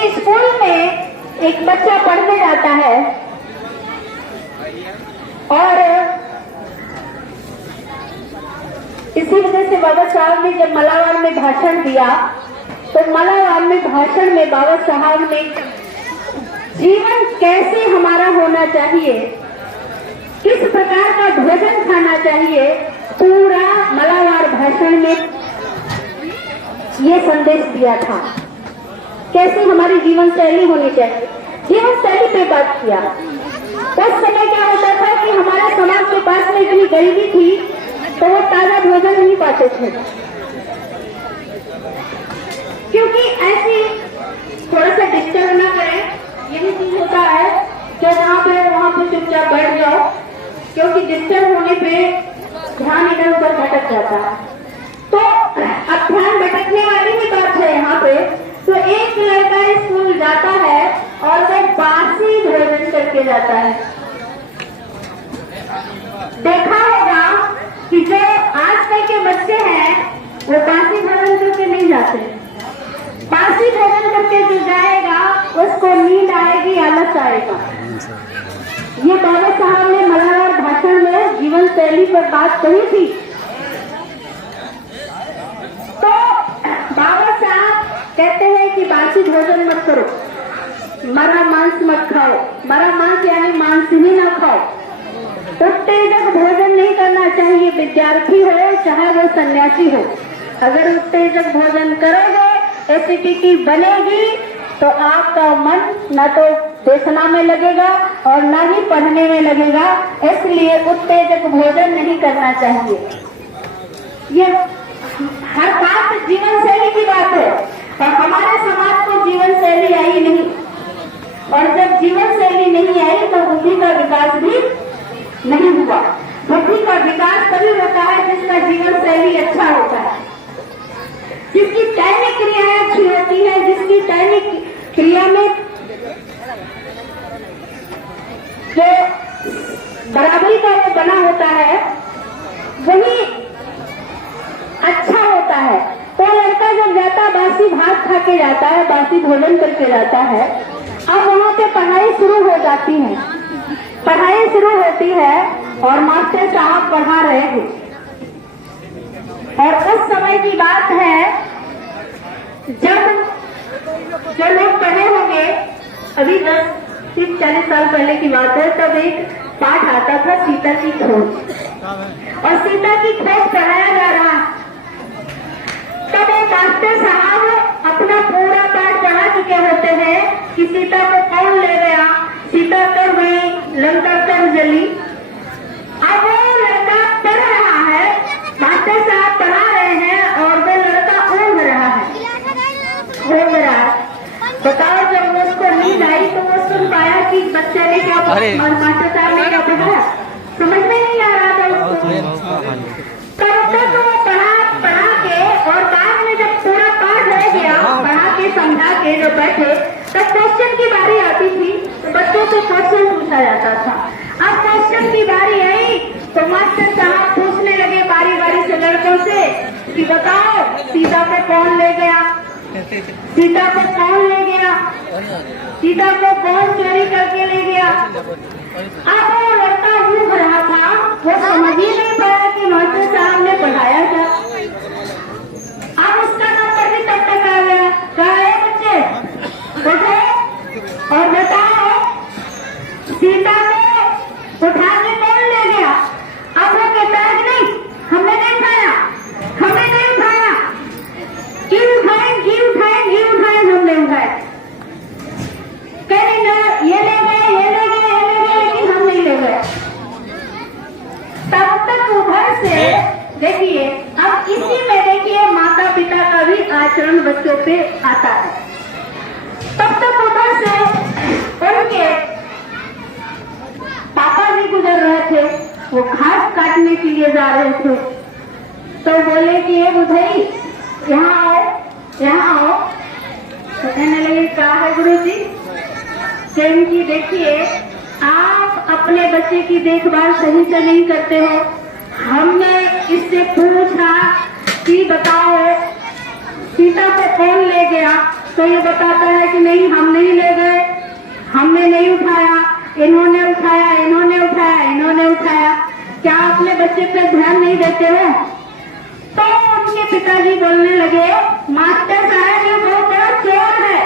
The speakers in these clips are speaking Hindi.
एक स्कूल में एक बच्चा पढ़ने जाता है और इसी वजह से बाबा साहब ने जब मलावार में भाषण दिया तो मलावार में भाषण में बाबा साहब ने जीवन कैसे हमारा होना चाहिए, किस प्रकार का भोजन खाना चाहिए, पूरा मलावार भाषण में ये संदेश दिया था। कैसे हमारी जीवन शैली होनी चाहिए, जीवन शैली पे बात किया। उस समय क्या होता था कि हमारे समाज के पास में इतनी गरीबी थी तो वो ताजा भोजन नहीं पाते थे, क्योंकि ऐसी थोड़ा सा डिस्टर्ब ना करें, यही चीज होता है कि जहाँ पे वहाँ पे चुपचाप बैठ जाओ, क्योंकि डिस्टर्ब होने पे ध्यान इधर उधर भटक जाता है। तो अब ध्यान भटकने वाली भी बात है यहाँ पे। तो एक लड़का स्कूल जाता है और वो बासी भोजन करके जाता है। देखा होगा कि जो आजकल के बच्चे हैं वो बासी भोजन करके नहीं जाते। बासी भोजन करके जो जाएगा उसको नींद आएगी, आलस आएगा। ये बाबा साहब ने मलावार भाषण में जीवन शैली पर बात कही थी। तो बाबा साहब कहते हैं कि बासी भोजन मत करो, मरा मांस मत खाओ। मरा मांस यानी मांस ही ना खाओ। उत्तेजक भोजन नहीं करना चाहिए, विद्यार्थी हो चाहे वो सन्यासी हो। अगर उत्तेजक भोजन करोगे, एसिडिटी बनेगी, तो आपका मन न तो देखना में लगेगा और न ही पढ़ने में लगेगा। इसलिए उत्तेजक भोजन नहीं करना चाहिए। ये हर बात जीवन शैली की बात है और हमारे समाज को जीवन शैली आई नहीं, और जब जीवन शैली नहीं आई तो बुद्धि का विकास भी नहीं हुआ। बुद्धि का विकास तभी होता है जिसका जीवन शैली अच्छा होता है, जिसकी दैनिक क्रियाएं अच्छी होती है, जिसकी दैनिक क्रिया में जो बराबरी का वो बना होता है वही अच्छा होता है। तो लड़का जब जाता बासी भात खा के जाता है, बासी भोजन करके जाता है, अब वहाँ पे पढ़ाई शुरू हो जाती है। पढ़ाई शुरू होती है और मास्टर साहब पढ़ा रहे हैं और उस समय की बात है जब जो लोग पढ़े होंगे, अभी 10-40 साल पहले की बात है, तब एक पाठ आता था सीता की खोज, और सीता की खोज पढ़ाया जा रहा। तब एक मास्टर साहब अपना पूरा पाठ पढ़ा चुके होते हैं कि सीता को कौन ले गया, सीता कब गई, लंका कब जली। अब वो लड़का पढ़ रहा है, मास्टर साहब पढ़ा रहे हैं और वो लड़का ऊँघ रहा है, घूम रहा है। बताओ जब उसको नींद आई तो वो सुन पाया कि बच्चे ने क्या, मास्टर साहब ने क्या पढ़ाया, समझ में नहीं आ रहा था उसको। तब तक वो पढ़ा के और बाद में जब पूरा पाठ रह गया, पढ़ा के समझा के जो बैठे, तब क्वेश्चन की बारी आती थी तो बच्चों से क्वेश्चन पूछा जाता था। अब क्वेश्चन की बारी आई तो मास्टर साहब पूछने लगे बारी बारी से लड़कों से कि बताओ सीता को कौन ले गया, सीता को कौन ले गया, सीता को कौन चोरी करके ले गया। अब वो लड़का ऊँघ रहा था, वो समझ ही नहीं पाया कि मास्टर साहब ने पढ़ाया क्या। अब उसका नंबर भी तब तक आ गया, कहा है बच्चे उठो और बताओ सीता को उठा के कौन ले गया। अब वो कहता है कि नहीं, हमने नहीं उठाया, हमने नहीं उठाया। घी उठाए, घी उठाए, घी उठाए, हमने उठाए। कह ना ये ले गए, ये ले गए, ये ले गए, लेकिन हम नहीं ले गए। तब तक उधर से देखिए, अब इसी में देखिए माता पिता का भी आचरण बच्चों पे आता है। तब तक उधर से उनके पापा जी गुजर रहे थे, वो घास काटने के लिए जा रहे थे, तो बोले कि ये बुधई यहाँ आओ, यहाँ आओ। तो कहने लगे क्या है गुरुजी। सेन जी देखिए, आप अपने बच्चे की देखभाल सही से नहीं करते हो। हमने इससे पूछा कि बताओ सीता को कौन ले गया, तो ये बताता है कि नहीं, हम नहीं ले गए, हमने नहीं उठाया, इन्होंने उठाया, इन्होंने उठाया, इन्होंने उठाया। क्या अपने बच्चे पर ध्यान नहीं देते हो? तो उनके पिताजी बोलने लगे, मास्टर साहब ये बहुत बड़ा चोर है,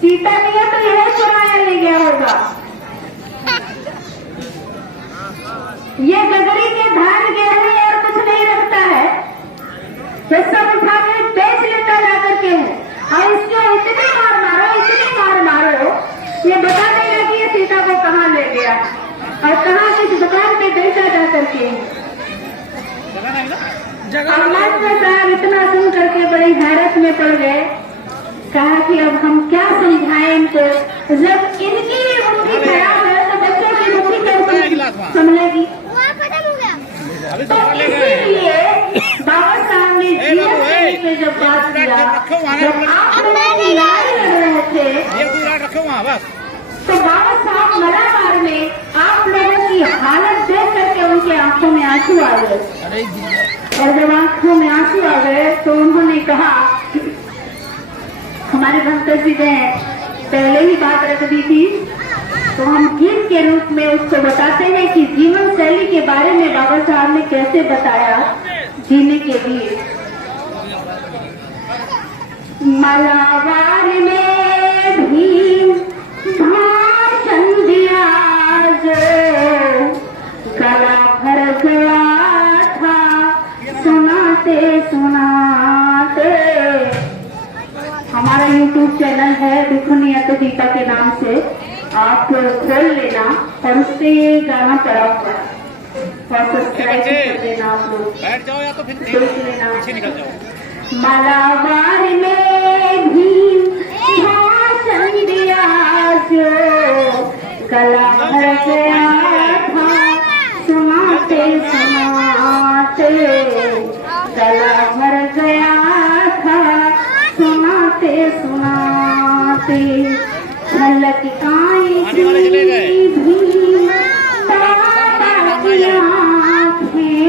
सीता नहीं है तो यह चुराया ले गया होगा। ये गगरी के धान गेहूं और कुछ नहीं रखता है, ये सब उठा के बेच लेता जाकर के है। और इसको इतने मार मारो, इतने मार मारो, ये बता देगा कि ये सीता को कहाँ ले गया और कहाँ किस दुकान पे बेचा जा करके। मास्टर साहब इतना सुन करके बड़ी हैरत में पड़ गए। कहा कि अब हम क्या समझाएं इनको, जब इनकी बुद्धि खराब है तो बच्चों की बुद्धि कैसे समझेगी। तो इसीलिए बाबा साहब ने जीवन पे जब बात किया, जब आप लोग लड़ाई लड़ रहे थे तो बाबा साहब मलाबार में आप लोगों की हालत देख करके उनकी आंखों में आंसू आ गए। और जब आंखों में आंसू आ गए तो उन्होंने कहा, हमारे भक्त जी ने पहले ही बात रख दी थी, तो हम गीत के रूप में उसको बताते हैं कि जीवन शैली के बारे में बाबा साहब ने कैसे बताया जीने के लिए। मलाबार में भी भाषण दिया जो गला भर गया था सुनाते सुनाते। हमारा YouTube चैनल है दुखनियत गीता के नाम से, आप खोल लेना और उससे ये गाना पड़ा हुआ और सब्सक्राइब कर देना। आप लोग बैठ जाओ या तो फिर देख लेना। पीछे निकल जाओ। मलाबार में भी भाषण दिया जो गला भर गया था सुनाते सुनाते, गला भर गया था सुनाते सुनाते। झलक आई थी भी बाबा की आँखें,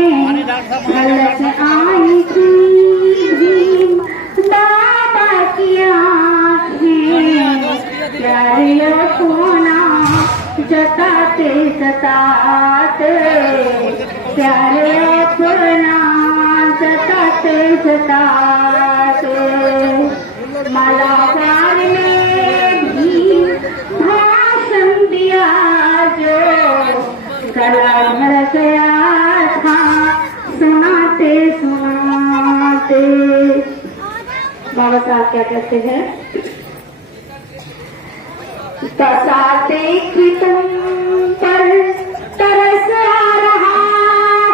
झलक आई थी भी बाबा की आँखें। प्यारे सोना जताते जताते, प्यारे अपना जताते जताते। मलाबार में भी भाषण दिया जो गला भर गया था सुनाते सुनाते। बाबा साहब क्या कहते हैं, दशा देखी तुम पर तरस आ रहा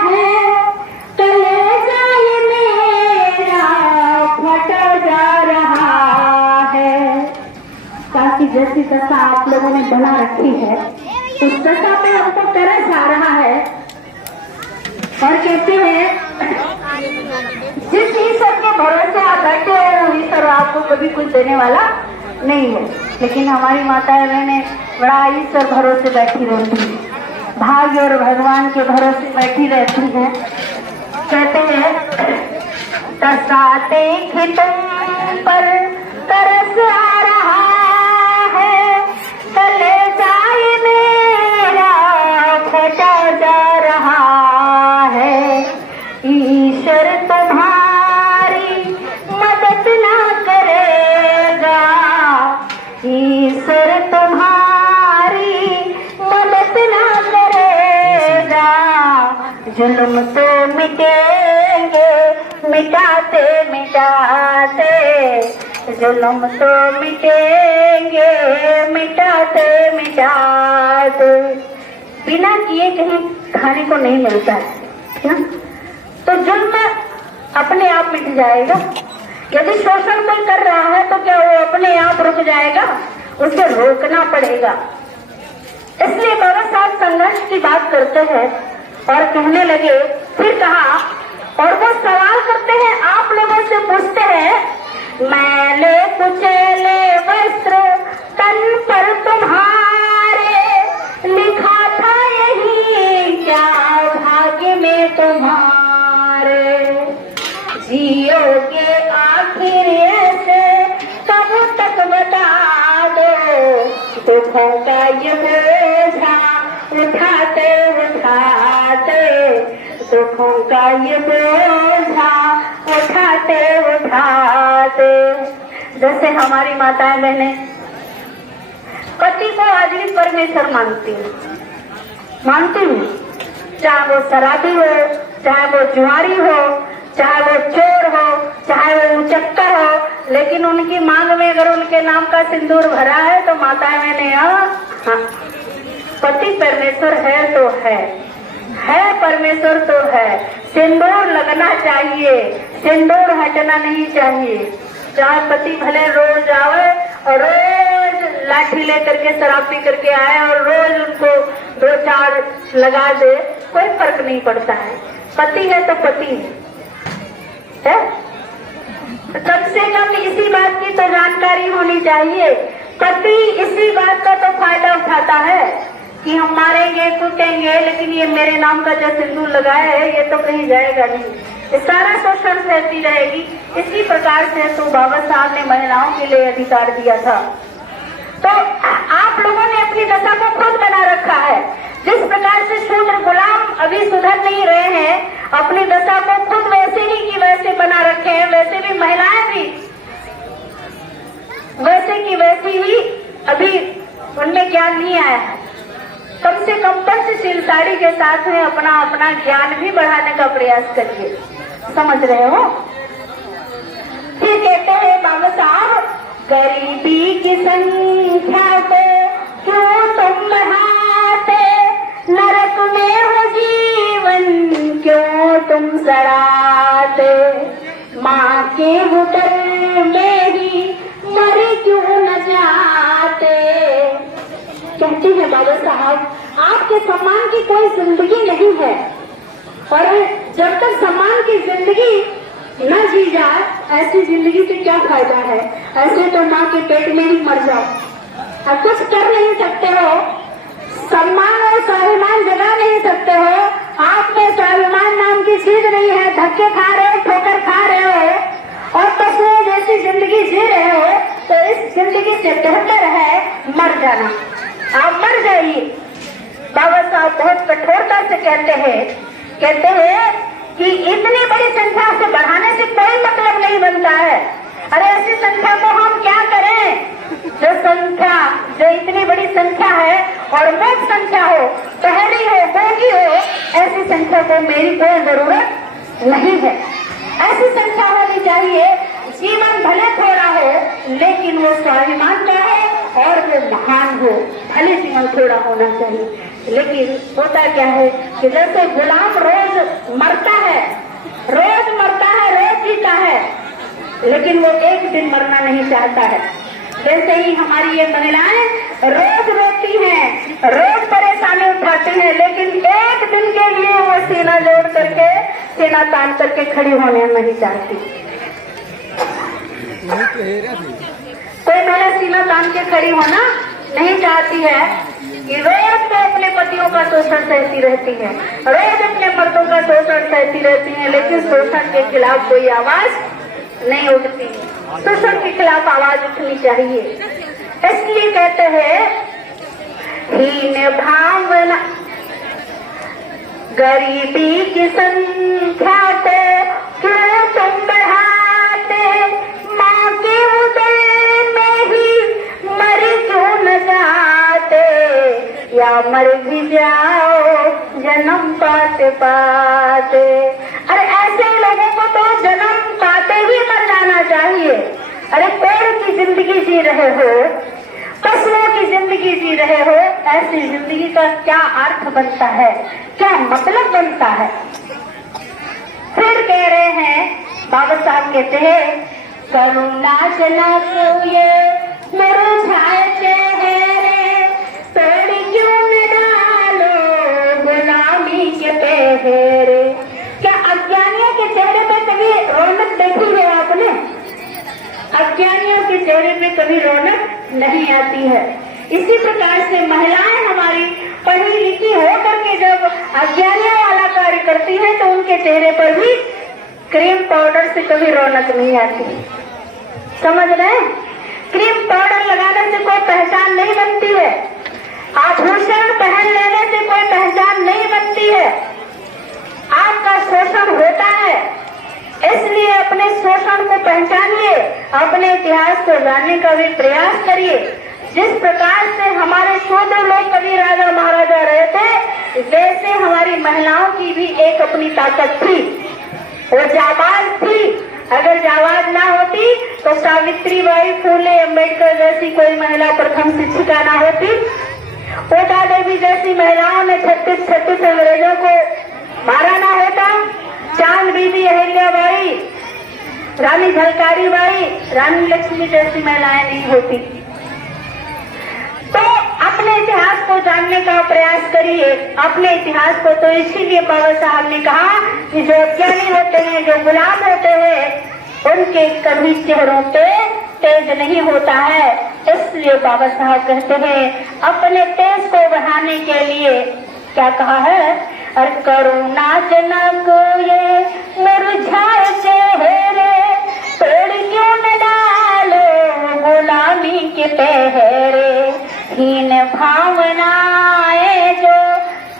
है, कलेजा ये मेरा फटा जा रहा है। ताकि जैसी दशा आप लोगों ने बना रखी है उस दशा पे हमको तरस आ रहा है। और कहते हैं जिस ईश्वर के भरोसे आप बैठे हो वो ईश्वर आपको कभी कुछ देने वाला नहीं है। लेकिन हमारी माताएं बहनें बड़ा ईश्वर भरोसे बैठी रहती है, भाग्य और भगवान के भरोसे बैठी रहती है। कहते हैं दशा देखी तुम पर तरस आ रहा है, कलेजा ये मेरा फटा जा रहा है। ईश्वर तुम्हारी मदद ना करेगा, ईश्वर तुम्हारी मदद ना करेगा। जुल्म तो मिटेंगे मिटाते मिटाते, जुल्म तो मिटेंगे मिटाते मिटाते। बिना किए कहीं खाने को नहीं मिलता है क्या? तो जुल्म अपने आप मिट जाएगा। यदि शोषण कोई कर रहा है तो क्या वो अपने आप रुक जाएगा? उसे रोकना पड़ेगा। इसलिए बाबा साहब संघर्ष की बात करते हैं और कहने लगे, फिर कहा, और वो सवाल करते हैं, आप लोगों से पूछते हैं, मैले कुचैले वस्त्र तन पर तुम्हारे, लिखा था यही क्या भाग्य में तुम्हारे। जियोगे आखिर ऐसे कब तक दुखों का ये बोझा उठाते उठाते, दुखों का ये बोझा उठाते उठाते। जैसे हमारी माताएं बहनें पति को आदमी परमेश्वर मानती हूँ, चाहे वो शराबी हो, चाहे वो जुआरी हो, चाहे वो चोर हो, चाहे वो उचक्कर हो, लेकिन उनकी मांग में अगर उनके नाम का सिंदूर भरा है तो माताएं मैंने हाँ, पति परमेश्वर है तो है परमेश्वर तो है। सिंदूर लगना चाहिए, सिंदूर हटना नहीं चाहिए। चाहे पति भले रोज आवे और रोज लाठी लेकर के शराब पी करके आए और रोज उनको 2-4 लगा दे, कोई फर्क नहीं पड़ता है। पति है तो पति है। कम से कम इसी बात की तो जानकारी होनी चाहिए। पति इसी बात का तो फायदा उठाता है कि हम मारेंगे कूटेंगे, लेकिन ये मेरे नाम का जो सिंदूर लगाया है ये तो कहीं जाएगा नहीं, ये सारा शोषण सहती रहेगी। इसी प्रकार से तो बाबा साहब ने महिलाओं के लिए अधिकार दिया था। तो आप लोगों ने अपनी दशा को खुद बना रखा है। जिस प्रकार से शूद्र गुलाम अभी सुधर नहीं रहे हैं, अपनी दशा को खुद वैसे ही की वैसे बना रखे हैं, वैसे भी महिलाएं भी वैसे की वैसी ही अभी उनमें ज्ञान नहीं आया है। कम से कम पंचशील साड़ी के साथ में अपना अपना ज्ञान भी बढ़ाने का प्रयास करिए। समझ रहे हो? फिर कहते हैं बाबा साहब, गरीबी की संख्या को क्यों तुम बढ़ाते, नरक में हो जीवन क्यों तुम सड़ाते, माँ के उदर में ही मर क्यों न जाते। कहते हैं बाबा साहब, आपके सम्मान की कोई जिंदगी नहीं है, और जब तक सम्मान की जिंदगी न जी जाए, ऐसी जिंदगी से क्या फायदा है। ऐसे तो माँ के पेट में ही मर जाओ, और कुछ कर नहीं सकते हो, सम्मान और स्वाभिमान जगा नहीं सकते हो। आप में स्वाभिमान नाम की चीज नहीं है, धक्के खा रहे हो, ठोकर खा रहे हो और पशुओं जैसी जिंदगी जी रहे हो, तो इस जिंदगी से बेहतर है मर जाना। आप मर जाइए। बाबा साहब बहुत कठोरता से कहते हैं कि इतनी बड़ी संख्या से बढ़ाने से कोई मतलब नहीं बनता है। अरे ऐसी संख्या को हम क्या करें? जो इतनी बड़ी संख्या है और मोट संख्या हो, पहली हो, बोगी हो, ऐसी संख्या को मेरी कोई जरूरत नहीं है। ऐसी संख्या होनी चाहिए, जीवन भले थोड़ा हो लेकिन वो स्वाभिमान का है और वो महान हो। भले जीवन थोड़ा होना चाहिए, लेकिन होता क्या है कि जैसे गुलाम रोज मरता है, रोज जीता है, लेकिन वो एक दिन मरना नहीं चाहता है। जैसे ही हमारी ये महिलाएं रोज रोती हैं, रोज परेशानी उठाती हैं, लेकिन एक दिन के लिए वो सीना जोड़ करके, सीना तान करके खड़ी होने नहीं चाहती। कोई महिला सीना तान के खड़ी होना नहीं चाहती है कि रोज तो अपने पतियों का शोषण सहती रहती है, रोज अपने मर्दों का शोषण सहती रहती है, लेकिन शोषण के खिलाफ कोई आवाज नहीं उठती। शोषण के खिलाफ आवाज उठनी चाहिए। इसलिए कहते हैं, हीन भावना गरीबी की संख्या को क्यों तुम बढ़ाते, माँ के उदर में ही मर क्यों न जाते, या मर भी जाओ जन्म पाते पाते। अरे ऐसे लोगों को तो जन्म पाते ही मर जाना चाहिए। अरे पेड़ की जिंदगी जी रहे हो, पशुओं की जिंदगी जी रहे हो, ऐसी जिंदगी का क्या अर्थ बनता है, क्या मतलब बनता है। फिर कह रहे हैं बाबा साहब, कहते हैं, करुणा जनक ये मुरझाए चेहरे, तोड़ क्यों न डालो गुलामी के पहरे। क्या अज्ञानियों के चेहरे पे कभी रौनक देखी है आपने? अज्ञानियों के चेहरे पे कभी रौनक नहीं आती है। इसी प्रकार से महिलाएं हमारी पढ़ी लिखी होकर के जब अज्ञानियों वाला कार्य करती हैं तो उनके चेहरे पर भी क्रीम पाउडर से कभी रौनक नहीं आती। समझ रहे हैं? क्रीम पाउडर लगाने से कोई पहचान नहीं बनती है। आभूषण पहन लेने से कोई पहचान नहीं बनती है, आपका शोषण होता है। इसलिए अपने शोषण को पहचानिए, अपने इतिहास को जानने का भी प्रयास करिए। जिस प्रकार से हमारे शूद्र लोग कभी राजा महाराजा रहे थे, वैसे हमारी महिलाओं की भी एक अपनी ताकत थी, वो जाबाज थी। अगर जाबाज ना होती तो सावित्रीबाई फूले अम्बेडकर जैसी कोई महिला प्रथम शिक्षिका ना होती, कोटा देवी जैसी महिलाओं ने 36 अंग्रेजों को मारा ना होता, चांद बीबी अहिल्याबाई, रानी झलकारी बाई, रानी लक्ष्मी जैसी महिलाएं नहीं होती। तो अपने इतिहास को जानने का प्रयास करिए। अपने इतिहास को तो इसीलिए बाबा साहब ने कहा कि जो अज्ञानी होते हैं, जो गुलाम होते हैं, उनके कभी चेहरों पे तेज नहीं होता है। इसलिए बाबा साहब कहते हैं अपने तेज को बढ़ाने के लिए क्या कहा है, और करुणा जनक ये मुरझाए चेहरे, पेड़ क्यों न डालो गुलामी के पहरे, हीन भावनाएं जो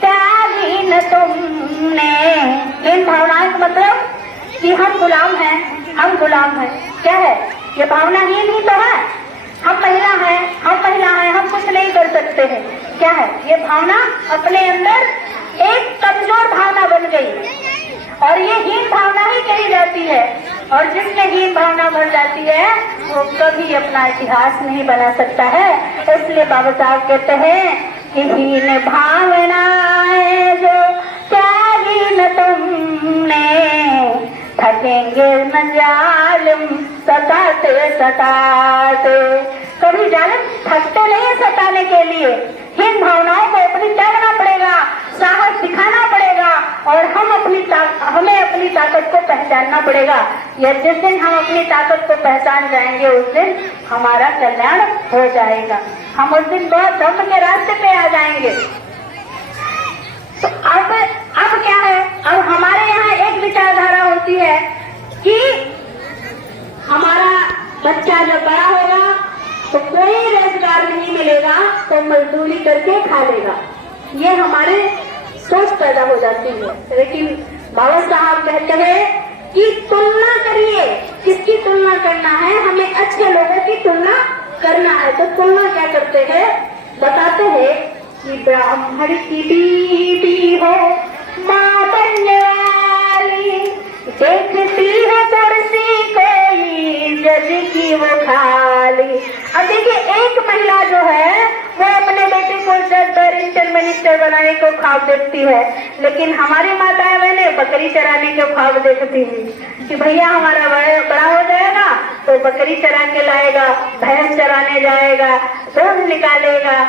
त्यागी न तुमने। हीन भावनाएं का मतलब कि हम गुलाम हैं, हम गुलाम हैं। क्या है ये भावना? हीन ही तो है। हम महिला हैं, हम कुछ नहीं कर सकते हैं। क्या है ये भावना? अपने अंदर एक कमजोर भावना बन गई, और ये हीन भावना ही कही जाती है। और जिसमें हीन भावना बढ़ जाती है वो कभी अपना इतिहास नहीं बना सकता है। इसलिए बाबा साहब कहते हैं कि हीन भावनाएं जो त्यागी न तुमने, थकेंगे न जालिम सताते सताते। कभी जालिम थकते नहीं है सताने के लिए। हीन भावनाओं को अपनी त्यागना पड़ेगा, साहस दिखाना पड़ेगा, और हमें अपनी ताकत को पहचानना पड़ेगा। या जिस दिन हम अपनी ताकत को पहचान जाएंगे उस दिन हमारा कल्याण हो जाएगा। हम उस दिन बहुत धर्म के रास्ते पे आ जाएंगे। तो अब क्या है, अब हमारे यहाँ एक विचारधारा होती है कि हमारा बच्चा जब बड़ा होगा तो कोई रोजगार नहीं मिलेगा तो मजदूरी करके खा लेगा। ये हमारे सोच पैदा हो जाती है। लेकिन बाबा साहब कहते हैं कि तुलना करिए। किसकी तुलना करना है? हमें अच्छे लोगों की तुलना करना है। तो तुलना क्या करते हैं? बताते हैं कि ब्राह्मण की बीवी हो माँ बनने वाली, देखती है कुर्सी कोई जज की वो खाली। अब देखिए एक महिला जो है वो अपने बेटे को जज, बैरिस्टर, मिनिस्टर बनाने को ख्वाब देखती है, लेकिन हमारी माताएं बहने बकरी चराने के ख्वाब देखती है कि भैया हमारा बड़ा हो जाएगा तो बकरी चरा के लाएगा, भैंस चराने जाएगा, दूध निकालेगा।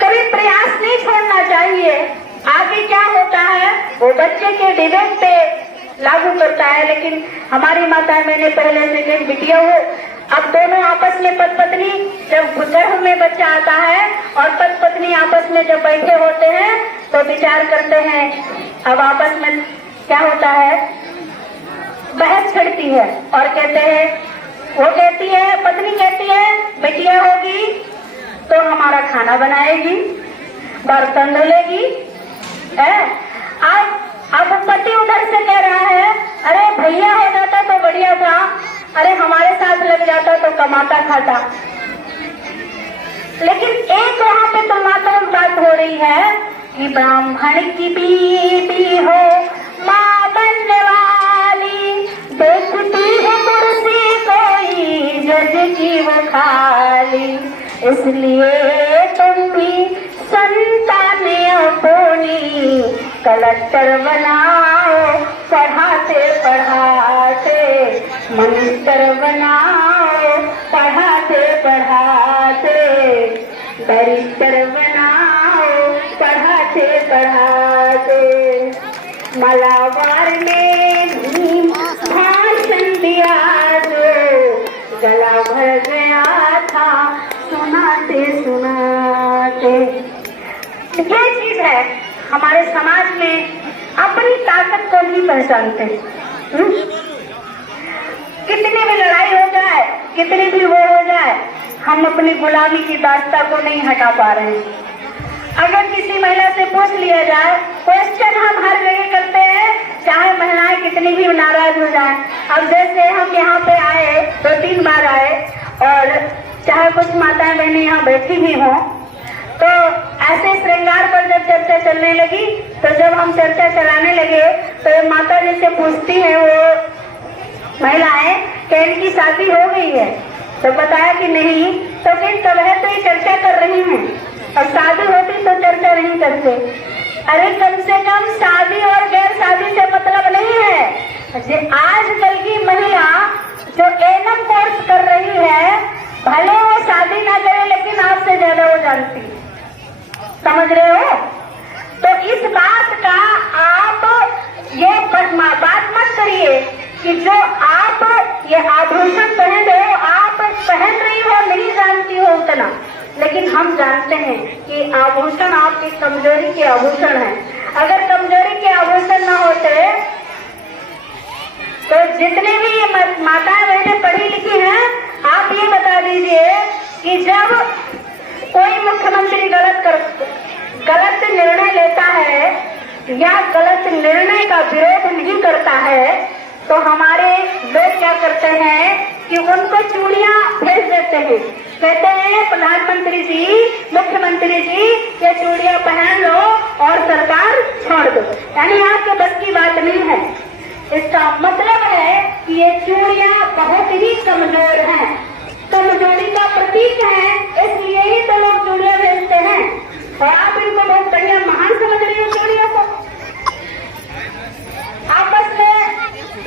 कभी प्रयास नहीं छोड़ना चाहिए। आगे क्या होता है वो बच्चे के डिबेट पे लागू करता है। लेकिन हमारी माताएं मैंने पहले से कहीं बिटिया हो, अब दोनों आपस में पति पत्नी जब गर्भ में बच्चा आता है और पति पत्नी आपस में जब बैठे होते हैं तो विचार करते हैं। अब आपस में क्या होता है, बहस छिड़ती है और कहते हैं, वो कहती है, पत्नी कहती है बिटिया होगी तो हमारा खाना बनाएगी, बर्तन धुलेगी। अब पति उधर से कह रहा है अरे भैया हो जाता तो बढ़िया था, अरे हमारे साथ लग जाता तो कमाता खाता। लेकिन एक वहाँ पे तुलनात्मक बात हो रही है कि ब्राह्मण की बीवी हो माँ बनने वाली, देखती है कुर्सी कोई जज की वो खाली। इसलिए तुम भी संताने अपनी कलेक्टर बनाओ, पढ़ाते पढ़ाते मंत्र बनाओ, पढ़ाते पढ़ाते बैरिस्टर बनाओ, पढ़ाते पढ़ाते। मलाबार में भी भाषण दिया जो गला भर गया था सुनाते सुनाते। ये चीज है हमारे समाज में, अपनी ताकत को नहीं पहचानते। कितनी भी लड़ाई हो जाए कितनी भी वो हो जाए, हम अपनी गुलामी की दास्ता को नहीं हटा पा रहे हैं। अगर किसी महिला से पूछ लिया जाए, क्वेश्चन हम हर जगह करते हैं, चाहे महिलाएं कितनी भी नाराज हो जाएं। अब जैसे हम यहाँ पे आए, 2-3 बार आए, और चाहे कुछ माताएं बहनें यहाँ बैठी भी हों, तो ऐसे श्रृंगार पर जब चर्चा चलने लगी, तो जब हम चर्चा चलाने लगे तो माता जी से पूछती है वो महिलाएं कि इनकी शादी हो गई है, तो बताया कि नहीं। तो फिर तब है तो ये चर्चा कर रही हैं, और शादी होती तो चर्चा नहीं करते। अरे कम से कम शादी और गैर शादी से मतलब नहीं है। आजकल की महिला जो एनएम कोर्स कर रही है, भले वो शादी ना करे लेकिन आपसे ज्यादा वो जानती है, समझ रहे हो? तो इस बात का आप ये बात मत करिए कि जो आप ये आभूषण पहन रहे हो, आप पहन रही हो, नहीं जानती हो उतना, लेकिन हम जानते हैं कि आभूषण आपकी कमजोरी के आभूषण है। अगर कमजोरी के आभूषण न होते तो जितने भी ये माताएं बहनें पढ़ी लिखी हैं, आप ये बता दीजिए कि जब कोई मुख्यमंत्री गलत निर्णय लेता है या गलत निर्णय का विरोध नहीं करता है, तो हमारे लोग क्या करते हैं कि उनको चूड़ियां भेज देते हैं, कहते हैं प्रधानमंत्री जी, मुख्यमंत्री जी, ये चूड़ियां पहन लो और सरकार छोड़ दो। यानी आपके बस की बात नहीं है। इसका मतलब है कि ये चूड़ियां बहुत ही कमजोर हैं, कमजोरी का प्रतीक है, इसलिए ही तो लोग चूड़ियां भेजते हैं। और आप इनको बहुत बढ़िया महान समझ रही हो चूड़ियों को। आपस में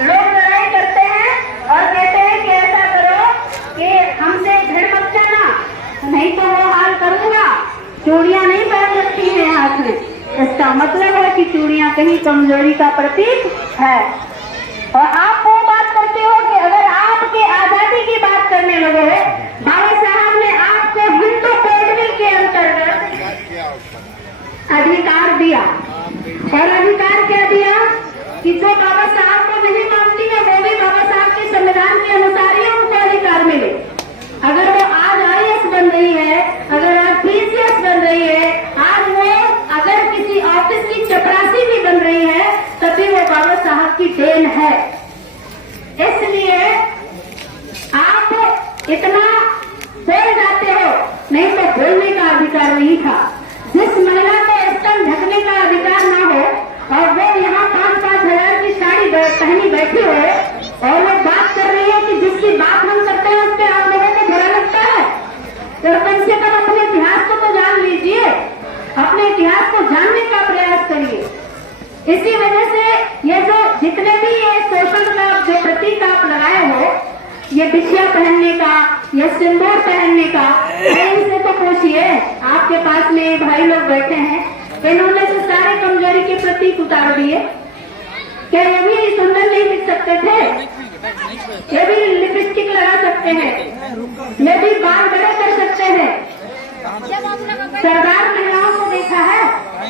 लोग लड़ाई करते हैं और कहते हैं कि ऐसा करो कि हमसे भिड़ मत जाना, नहीं तो वो हाल करूंगा। चूड़ियां नहीं पहन रखी है हाथ में, इसका मतलब है कि चूड़ियां कहीं कमजोरी का प्रतीक है। और आप वो बात करते हो कि अगर आपके आजादी की बात करने लगे, बाबा साहब ने आपको हिंदू कोडविल के अंतर्गत अधिकार दिया, और अधिकार क्या दिया कि जो बाबा साहब को नहीं मानती है वो भी बाबा साहब के संविधान के अनुसार ही उनको अधिकार मिले। अगर वो आज IAS बन रही है, अगर आज PCS बन रही है, आज वो अगर किसी ऑफिस की चपरासी भी बन रही है, तभी वो बाबा साहब की देन है। इसलिए आप इतना बोल जाते हो, नहीं तो बोलने का अधिकार नहीं था। जिस महिला को स्तन ढकने का अधिकार ना हो और वो यहाँ 5-5 हजार की साड़ी पहनी बैठी हो और वो बात कर रही है कि जिसकी बात हम करते हैं उस पर आप लोगों को बुरा लगता है, तो कम से कम अपने इतिहास को तो जान लीजिए, अपने इतिहास को जानने का प्रयास करिए। इसी वजह से ये जो जितने भी ये शोषण का जो प्रतीक आप लगाए हो, ये बिछिया पहनने का, ये सिंदूर पहनने का, इनसे तो पूछिए, आपके पास में भाई लोग बैठे हैं, इन्होंने तो सारे कमजोरी के प्रतीक उतार दिए। क्या ये भी सुंदर नहीं दिख सकते थे? ये भी लिपस्टिक लगा सकते हैं, ये भी बाल बड़े कर सकते हैं। सरदार महिलाओं को देखा है,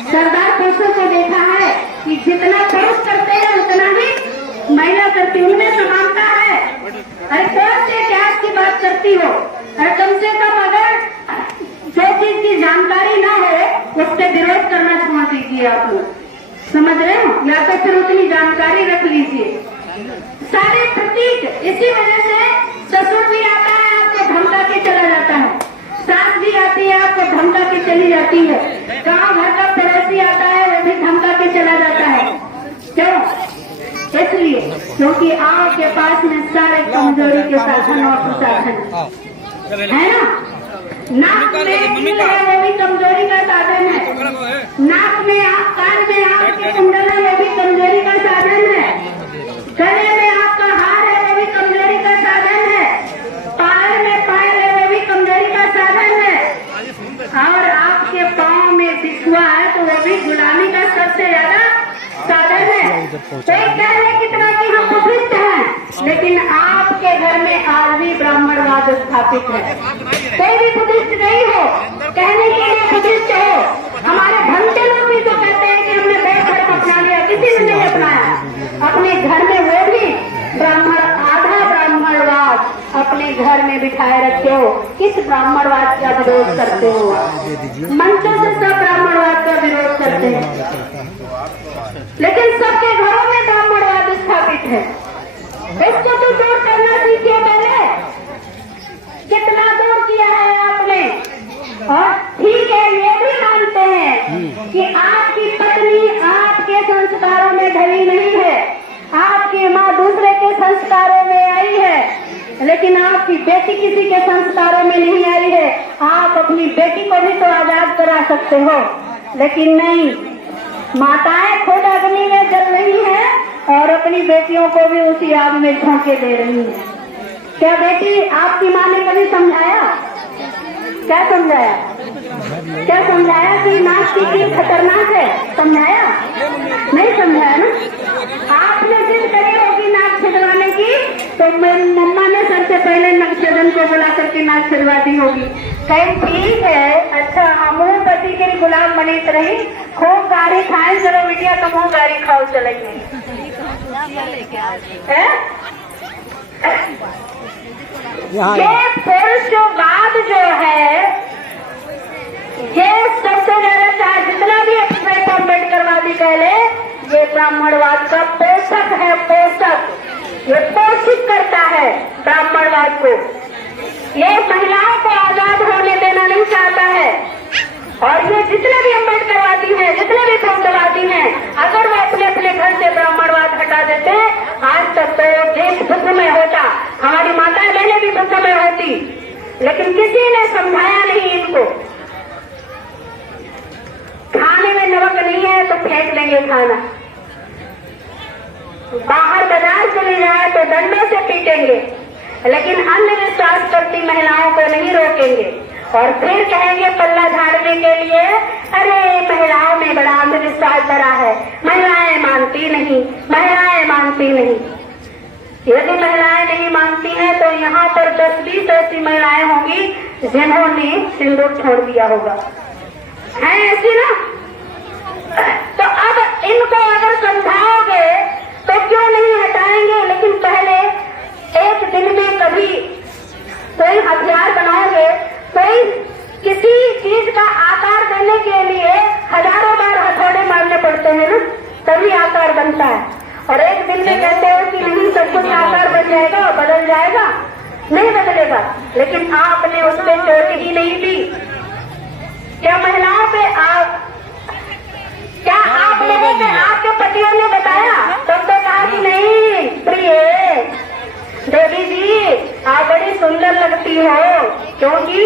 सरदार पुरुषों को देखा है कि जितना पुरुष करते हैं उतना ही महिला करती, उनमें समानता है। अरे कौन से इतिहास की बात करती हो? अरे कम से कम अगर जो चीज की जानकारी ना हो उससे विरोध करना छोड़ दीजिए आप लोग, समझ रहे हो? या तो फिर उतनी जानकारी रख लीजिए। सारे प्रतीक, इसी वजह से ससुर भी आता है आपको धमका के चला जाता है, सास भी आती है आपको धमका के चली जाती है, गांव घर का पड़ोसी आता है वो भी धमका के चला जाता है। क्यों? इसलिए क्योंकि आपके पास में सारे कमजोरी के साधन और कुसाधन है ना। नाक में तिल है वो भी कमजोरी का साधन है, नाक में आप, कान में आपके कुंडल है वो भी कमजोरी का साधन है, गले में आपका हार है वो भी कमजोरी का साधन है, पैर में पायल है वो भी कमजोरी का साधन है, और आपके पाँव में बिछुआ है तो वो भी गुलामी का सबसे ज्यादा साधन है। कोई कह रहे कितना कि हम बुद्धिस्ट हैं, लेकिन आपके घर में आज भी ब्राह्मणवाद स्थापित है। कोई भी बुद्धिस्ट नहीं हो, कहने के लिए बुद्धिस्ट हो। हमारे धर्म के लोग भी तो कहते हैं कि हमने बौद्ध धर्म अपना लिया, किसी ने नहीं अपनाया। अपने घर में वो भी ब्राह्मण, आधा ब्राह्मणवाद अपने घर में उठाए रखे हो, किस ब्राह्मणवाद का विरोध करते हो आप? मंचों से सब ब्राह्मणवाद का विरोध करते हैं, लेकिन सबके घरों में ब्राह्मणवाद स्थापित है। इसको तो दूर करना सीखिए पहले। कितना दूर किया है आपने? और ठीक है, ये भी मानते हैं कि आपकी पत्नी आपके संस्कारों में ढली नहीं है, आपकी माँ दूसरे के संस्कारों में आई है, लेकिन आपकी बेटी किसी के संस्कारों में नहीं आई है। आप अपनी बेटी को भी तो आजाद करा सकते हो, लेकिन नहीं, माताएं खुद अग्नि में जल रही हैं और अपनी बेटियों को भी उसी आग में झोंके दे रही हैं। क्या बेटी आपकी माँ ने कभी समझाया? क्या समझाया? क्या समझाया कि नास्तिक की खतरनाक है? समझाया? नहीं समझाया ना। आपने जिद करी होगी नाक छिदवाने की, तो मम्मा ने सबसे पहले नक्शदन को बुला करके नाक छिदवा दी होगी। कहीं ठीक है, अच्छा हमू पति के गुलाम बनी रही, खूब गाड़ी खाए, चलो बिटिया तुम हो गाड़ी खाओ चलेंगे। ये पुरुषवाद जो है, ये सबसे ज्यादा चाहे जितना भी अम्बेडकरवादी कह ले, ये ब्राह्मणवाद का पोषक है। पोषक ये पोषित करता है ब्राह्मणवाद को। ये महिलाओं को आजाद होने देना नहीं चाहता है। और ये जितने भी अम्बेडकरवादी हैं, जितने भी ब्राह्मणवादी हैं, अगर वो अपने अपने घर से ब्राह्मणवाद हटा देते, आज तक तो देश दुखमय होता, हमारी माताएं बहनें भी दुखमय होती, लेकिन किसी ने समझाया नहीं इनको। खाने में नमक नहीं है तो फेंक देंगे खाना, बाहर बाजार चले जाए तो डंडों से पीटेंगे, लेकिन अंधविश्वास करती महिलाओं को नहीं रोकेंगे। और फिर कहेंगे पल्ला झाड़ने के लिए, अरे महिलाओं में बड़ा अंधविश्वास भरा है, महिलाएं मानती नहीं, महिलाएं मानती नहीं। यदि महिलाएं नहीं मानती हैं तो यहाँ पर 10-20 ऐसी महिलाएं होंगी जिन्होंने सिंदूर छोड़ दिया होगा, है ऐसी ना। तो अब इनको अगर समझाओगे तो क्यों नहीं हटाएंगे, लेकिन पहले एक दिन में कभी कोई हथियार बनाओगे, कोई किसी चीज का आकार देने के लिए हजारों बार हथौड़े मारने पड़ते हैं ना, तभी आकार बनता है। और एक दिन में कहते हो कि नहीं सब कुछ आकार बन जाएगा और बदल जाएगा, नहीं बदलेगा। लेकिन आपने उस पर चोट ही नहीं दी। क्या महिलाओं पे क्या आप लोगों ने, आपके पतियों ने बताया? तब तो कहा कि नहीं प्रिय देवी जी आप बड़ी सुंदर लगती हो, क्योंकि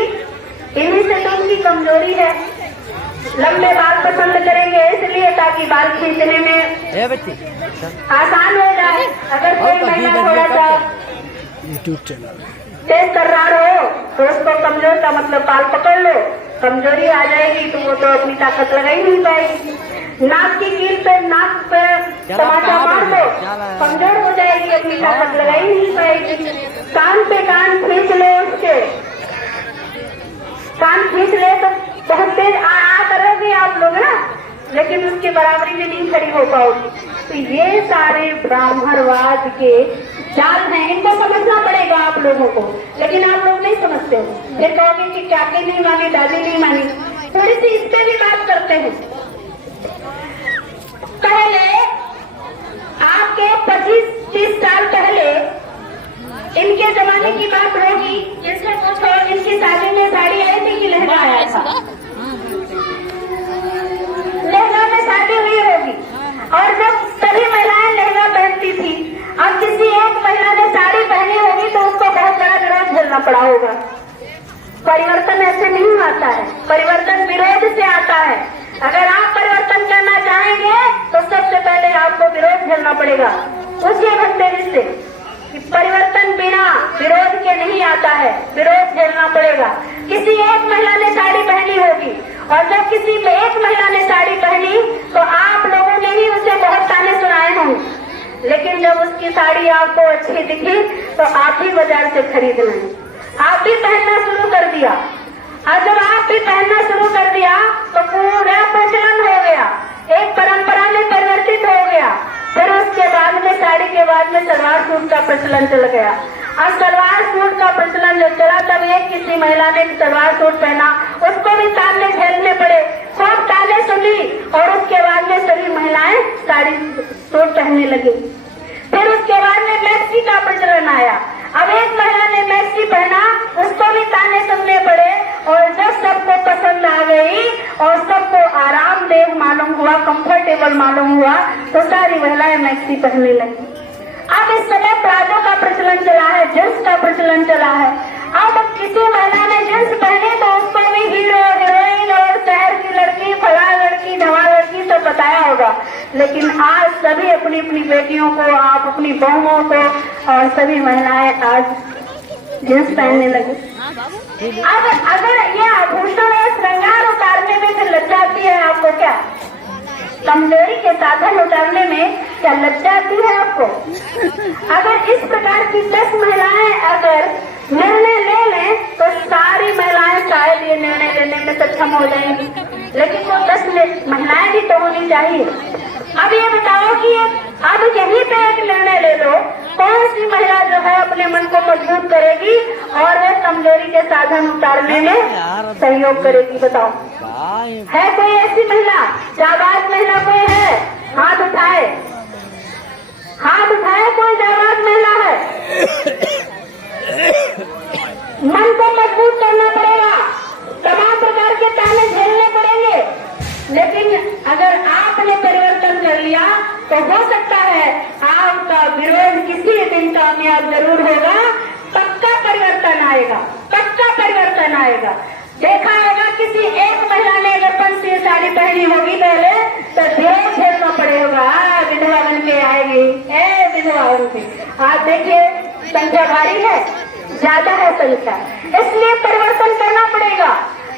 इन्हीं से तो उनकी कमजोरी है। लंबे बाल पसंद करेंगे इसलिए ताकि बाल खींचने में आसान हो जाए। अगर कोई महिला थोड़ा सा यूट्यूब चैनल तेज तर्रार हो तो उसको कमजोर का मतलब बाल पकड़ लो, कमजोरी आ जाएगी तो वो तो अपनी ताकत लगा ही नहीं पाएगी। नाक की कील पे नाक पे तमाचा मार दो, कमजोर हो जाएगी, अपनी ताकत लगा ही नहीं पाएगी। कान पे कान खींच लो, उसके कान खींच ले तो बहुत तेज आ करोगे आप लोग ना, लेकिन उसके बराबरी में नहीं खड़ी हो पाओगी। तो ये सारे ब्राह्मणवाद के जाल हैं, इनको समझना पड़ेगा आप लोगों को, लेकिन आप लोग नहीं समझते हो। फिर कहोगे कि चाची नहीं मानी, दादी नहीं मानी। थोड़ी सी इस पे भी बात करते हैं। पहले आपके 25-30 साल पहले इनके जमाने की बात होगी, इससे पूछो इनकी शादी में साड़ी आई थी कि लहंगा आया था? लहंगा में शादी हुई होगी, और जब सभी महिलाएं लहंगा पहनती थी, अब किसी एक महिला ने साड़ी पहनी होगी तो उसको बहुत बड़ा विरोध झेलना पड़ा होगा। परिवर्तन ऐसे नहीं आता है, परिवर्तन विरोध से आता है। अगर आप परिवर्तन करना चाहेंगे तो सबसे पहले आपको विरोध झेलना पड़ेगा। उसी भंतेरी से परिवर्तन बिना विरोध के नहीं आता है, विरोध झेलना पड़ेगा। किसी एक महिला ने साड़ी पहनी होगी, और जब किसी एक महिला ने साड़ी पहनी तो आप लोगों ने ही उसे बहुत ताने सुनाए होंगे, लेकिन जब उसकी साड़ी आपको अच्छी दिखी तो आप ही बाजार से खरीद लें, आप भी पहनना शुरू कर दिया। और जब आप भी पहनना शुरू कर दिया तो पूरा प्रचलन हो गया, एक परंपरा में परिवर्तित हो गया। फिर उसके बाद में साड़ी के बाद में सलवार सूट का प्रचलन चल गया। और सलवार सूट का प्रचलन जो चला, तब एक किसी महिला ने सलवार सूट पहना, उसको भी ताने झेलने पड़े, खूब ताने सुनी और उसके बाद में सभी महिलाएं साड़ी सूट पहनने लगी। फिर उसके बाद में मैक्सी का प्रचलन आया। अब एक महिला ने मैक्सी पहना, उसको भी ताने सुनने पड़े और जब सबको पसंद आ गई और सबको आरामदेह मालूम हुआ, कंफर्टेबल मालूम हुआ, तो सारी महिलाएं मैक्सी पहनने लगी। अब इस समय प्लाजो का प्रचलन चला है, जींस का प्रचलन चला है। अब किसी महिला ने जींस पहनी तो उसको भी हीरो हीरोइन और शहर की लड़की, फला लड़की, ढवा लड़की सब बताया होगा। लेकिन आज सभी अपनी अपनी बेटियों को, आप अपनी बहुओं को और सभी महिलाएं आज जींस पहनने लगी। अब अगर ये आभूषण और श्रृंगार उतारने में फिर लज्जा आती है आपको क्या? कमजोरी के साधन उतारने में क्या लज्जा आती है आपको? अगर इस प्रकार की 10 महिलाएं अगर निर्णय ले लें तो सारी महिलाएं शायद ये निर्णय लेने में सक्षम हो जाएंगी, लेकिन वो 10 महिलाएं भी तो होनी चाहिए। अब ये बताओ कि अब यहीं पे एक निर्णय ले लो, कौन सी महिला जो है अपने मन को मजबूत करेगी और वह कमजोरी के साधन उतारने में सहयोग करेगी? बताओ, है कोई ऐसी महिला? जाबाज महिला कोई है? हाथ उठाए, हाथ उठाए, कोई जाबाज महिला है? मन को मजबूत करना पड़ेगा, तमाम प्रकार के ताने झेलने पड़ेंगे, लेकिन अगर आपने परिवर्तन कर लिया तो हो सकता है आपका विरोध किसी दिन कामयाब जरूर होगा। पक्का परिवर्तन आएगा, पक्का परिवर्तन आएगा। देखा होगा किसी एक महिला ने अगर पंचशील साड़ी पहनी होगी पहले तो विरोध झेलना पड़ेगा, विधवा बन के आएगी, विधवा बन के। आप देखिए संख्या भारी है, ज्यादा है संख्या, इसलिए परिवर्तन करना पड़ेगा।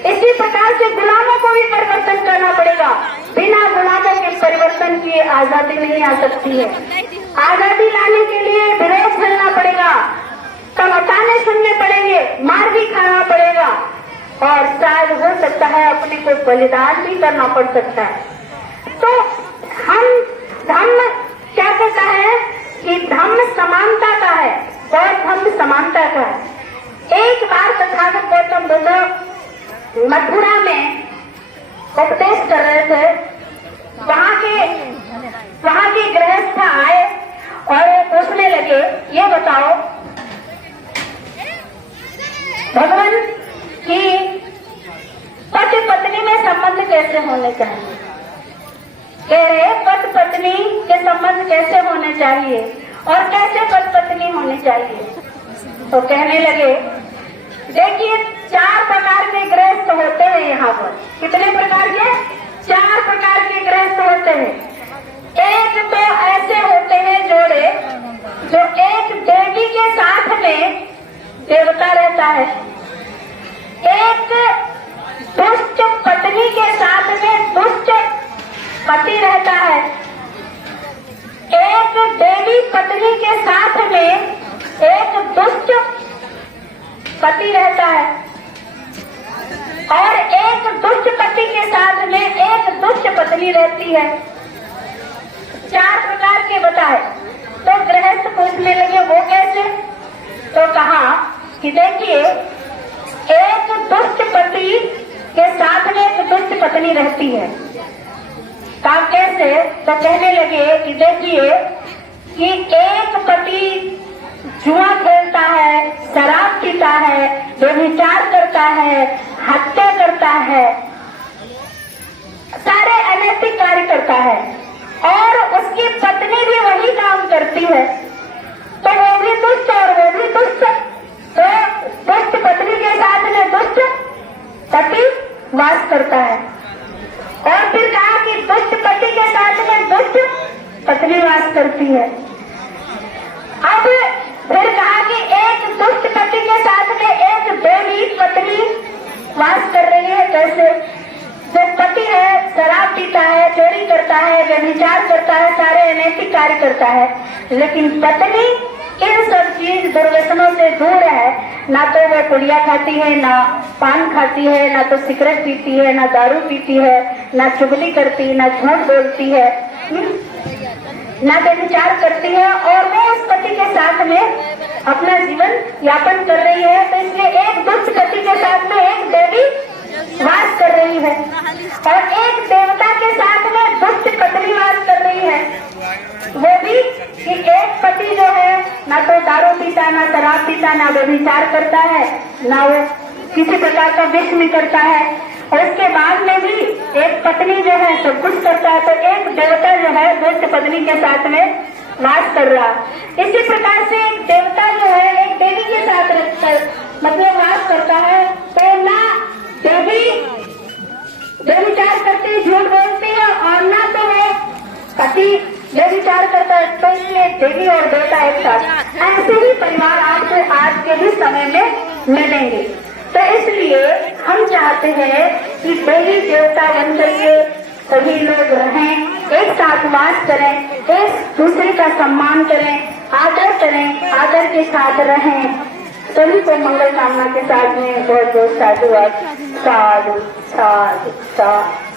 इसी प्रकार से गुलामों को भी परिवर्तन करना पड़ेगा। बिना गुलामों के परिवर्तन की आजादी नहीं आ सकती है। आजादी लाने के लिए विरोध झेलना पड़ेगा, ताने सुनने पड़ेंगे, मार भी खाना पड़ेगा और शायद हो सकता है अपने को बलिदान भी करना पड़ सकता है। तो धम्म क्या कहता है कि धम्म समानता का है और धम्म समानता का है। एक बार तथागत गौतम बुद्ध मथुरा में उपदेश कर रहे थे। वहाँ के गृहस्थ आए और पूछने लगे, ये बताओ भगवान की पति पत्नी में संबंध कैसे होने चाहिए? कह रहे पति पत्नी के संबंध कैसे होने चाहिए और कैसे पति पत्नी होनी चाहिए? तो कहने लगे, देखिए 4 प्रकार के गृहस्थ होते हैं यहाँ पर। कितने प्रकार के? 4 प्रकार के गृहस्थ होते हैं। एक तो ऐसे होते हैं जोड़े जो एक देवी के साथ में देवता रहता है, एक दुष्ट पत्नी के साथ में दुष्ट पति रहता है, एक देवी पत्नी के साथ में एक दुष्ट पति रहता है और एक दुष्ट पति के साथ में एक दुष्ट पत्नी रहती है। 4 प्रकार के बताए। तो गृहस्थ पूछने लगे वो कैसे? तो कहा कि देखिए एक दुष्ट पति के साथ में एक दुष्ट पत्नी रहती है। कहा कैसे? तो कहने लगे कि देखिए कि एक पति जुआ खेलता है, शराब पीता है, व्यभिचार करता है, हत्या करता है, सारे अनैतिक कार्य करता है और उसकी पत्नी भी वही काम करती है, तो वो भी दुष्ट और वो भी दुष्ट। तो दुष्ट पत्नी के साथ में दुष्ट पति वास करता है और फिर कहा कि दुष्ट पति के साथ में दुष्ट पत्नी वास करती है। अब फिर कहा कि एक दुष्ट पति के साथ में एक देवी पत्नी वास कर रही है। कैसे? जो पति है शराब पीता है, चोरी करता है, व्यभिचार करता है, सारे अनैतिक कार्य करता है, लेकिन पत्नी इन सब चीज दुर्व्यसनों से दूर है। ना तो वो पुड़िया खाती है, ना पान खाती है, ना तो सिगरेट पीती है, ना दारू पीती है, ना चुगली करती, ना झूठ बोलती है, ना व्यभिचार करती है और वो उस पति के साथ में अपना जीवन यापन कर रही है। तो इसलिए एक दुष्ट पति के साथ में एक देवी वास कर रही है और एक देवता के साथ में दुष्ट पत्नी वास कर रही है। वो भी कि एक पति जो है ना तो दारू पीता, ना शराब पीता, ना व्यभिचार करता है, ना वो किसी प्रकार का विष भी करता है और उसके बाद में भी एक पत्नी जो है सब कुछ करता है। तो एक देवता जो है दुष्ट पत्नी के साथ में वास कर रहा। इसी प्रकार से एक देवता जो है एक देवी के साथ मतलब वास करता है। तो ना देवी व्यभिचार करती, झूठ बोलती है और ना तो वो पति व्यभिचार करता है। तो इसलिए देवी और देवता एक साथ, ऐसे ही परिवार आपको आज के भी समय में मिलेंगे। तो इसलिए हम चाहते हैं कि देवी देवता बन करके सभी लोग रहें, एक साथ वास करें, एक दूसरे का सम्मान करें, आदर करें, आदर के साथ रहें। सभी को मंगल कामना के साथ में बहुत बहुत साधुवाद। साधु साधु साधु।